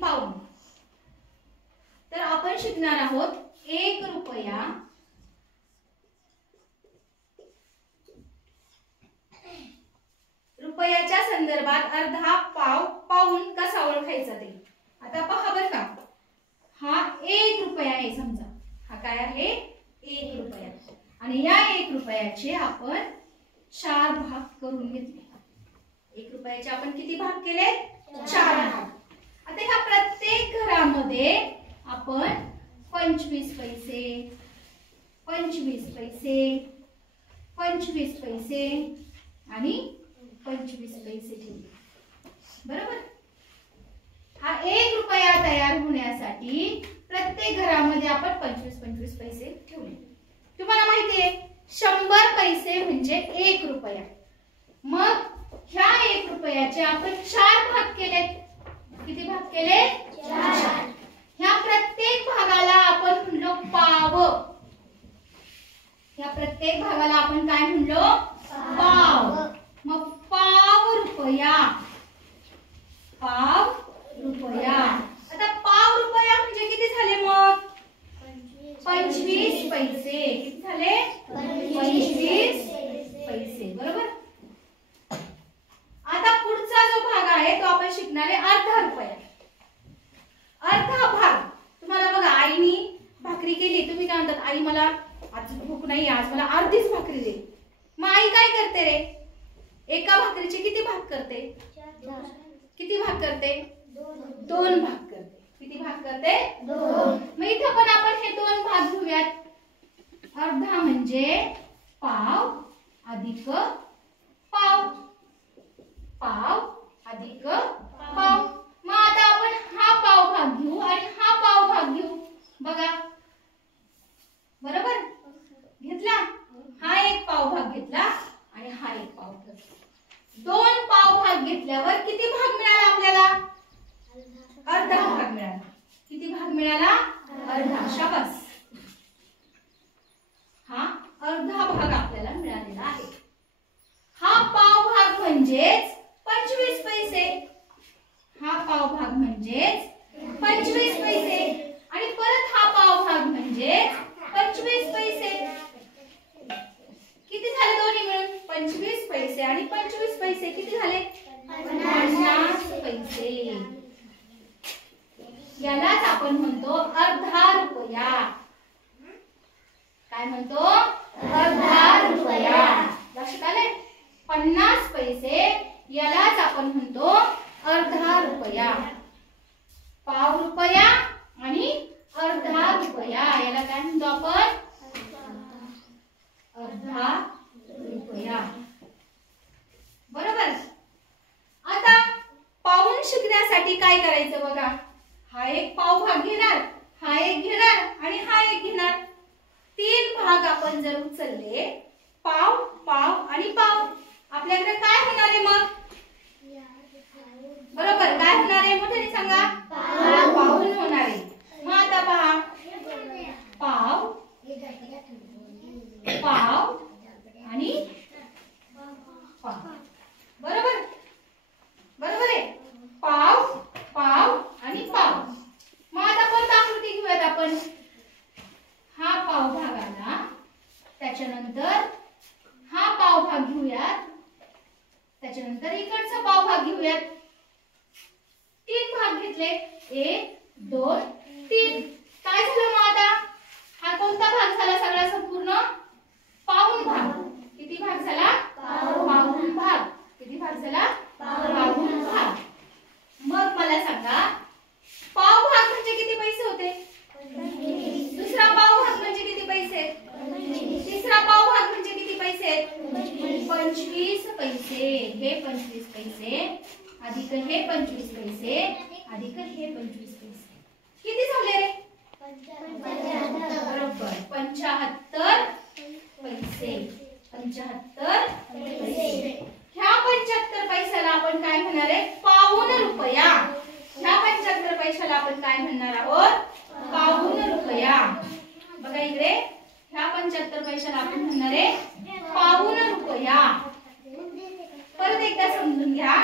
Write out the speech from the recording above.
पाऊण. तर आपण शिकणार आहोत 1 रुपया रुपयाच्या संदर्भात अर्धा, पाव, पाऊण कसा ओळखायचा ते. आता पहा बरं का, हा 1 रुपया आहे समजा. हा काय आहे? 1 रुपया. आणि या 1 रुपयाचे आपण 4 भाग करून घेतले. 1 रुपयाचे आपण किती भाग केले? 4 भाग. आता ह्या प्रत्येक घरामध्ये आपण 25 पैसे, 25 पैसे, 25 पैसे आणि 25 पैसे ठेवले. बरोबर. हा 1 रुपया तयार होण्यासाठी प्रत्येक घरामध्ये आपण 25-25 पैसे ठेवले. तुम्हाला माहिती आहे 100 पैसे म्हणजे 1 रुपया. मग ह्या 1 रुपयाचे आपण 4 भाग केले. किती भाग केले? 4. ह्या प्रत्येक भागाला आपण म्हणलो पाव. ह्या प्रत्येक भागाला आपण काय म्हणलो? पाव. मग पाव रुपया, पाव रुपया. आता पाव रुपया म्हणजे किती झाले मग? 25 पैसे. किती झाले? 25 पैसे. बरोबर. आता पुढचा जो भाग आहे तो आपण शिकणार आहे अर्धा रुपया. अर्धा भाग. तुम्हाला बघा आईनी भाकरी केली, तुम्ही काय म्हणतात? आई मला आज भूक नाही, आज मला अर्धीच भाकरी दे. मग आई काय करते रे? एका भाकरीचे किती भाग करते? किती भाग करते? 2 भाग करते. किती भाग करते? 2. मग इथे पण आपण हे 2 भाग घेऊयात. अर्धा म्हणजे पाव अधिक पाव, पाव अधिक पाव. मग आता आपण हा पाव भाग घेऊ आणि हा पाव भाग घेऊ. बघा बरोबर घेतला. हा एक पाव भाग घेतला आणि हा एक पाव भाग. 2 पाव भाग घेतल्यावर किती भाग मिळाला आपल्याला? अर्धा भाग मिळाला. किती भाग मिळाला? अर्धा. शाबास. हा अर्धा भाग आपल्याला मिळालेला आहे. हा पाव भाग म्हणजेच 25 पैसे. हा पाव भाग म्हणजेच 25 पैसे आणि परत हा पाव भाग म्हणजेच 25 पैसे. किती झाले दोन्ही मिळून? 25 पैसे आणि 25 पैसे किती झाले? 50 पैसे. यालाच आपण म्हणतो अर्धा रुपया. काय म्हणतो? अर्धा रुपया. लक्षात आले? 50 पैसे यालाच आपण म्हणतो अर्धा रुपया. पाव रुपया आणि अर्धा रुपया याला काय म्हणतो आपण? अर्धा रुपया. बरोबर. आता पाऊण शिकण्यासाठी काय करायचं बघा. हा एक पाव भाग घेणार, हा एक घेणार आणि हा एक घेणार. 3 भाग आपण जर उचलले, पाव, पाव आणि पाव, आपल्याकडे काय होणार आहे मग? बरोबर. काय होणार आहे? मोठ्याने सांगा. पाऊण होणार आहे. मग आता पहा, पाव, पाव आणि पाव. बरोबर. बरोबर आहे. पाव, पाव आणि पाव. मग आता कोणती आकृती घेऊयात आपण? हा पाव भाग आला, त्याच्यानंतर हा पाव भाग घेऊयात, त्याच्यानंतर इकडचा पाव भाग घेऊयात. 3 भाग घेतले. 1, 2, 3. काय झालं मग आता? हा कोणता भाग झाला सगळा संपूर्ण? पाऊण भाग. किती भाग झाला? पाऊण भाग. किती भाग झाला? पाऊण भाग. मग मला सांगा पाव भाग म्हणजे किती पैसे होते? दुसरा पाव भाग म्हणजे किती पैसे? तिसरा पाव भाग म्हणजे किती पैसे? 25 पैसे. हे 25 पैसे अधिक हे 25 पैसे अधिक हे 25 पैसे किती झाले रे? बरोबर 75 पैसे. 75 पैसे. ह्या 75 पैशाला आपण काय म्हणणार आहे? पाऊण रुपया. ह्या 75 पैशाला आपण काय म्हणणार आहोत? पाऊण रुपया. बघा इकडे ह्या 75 पैशाला आपण म्हणणार आहे पाऊण रुपया. परत एकदा समजून घ्या.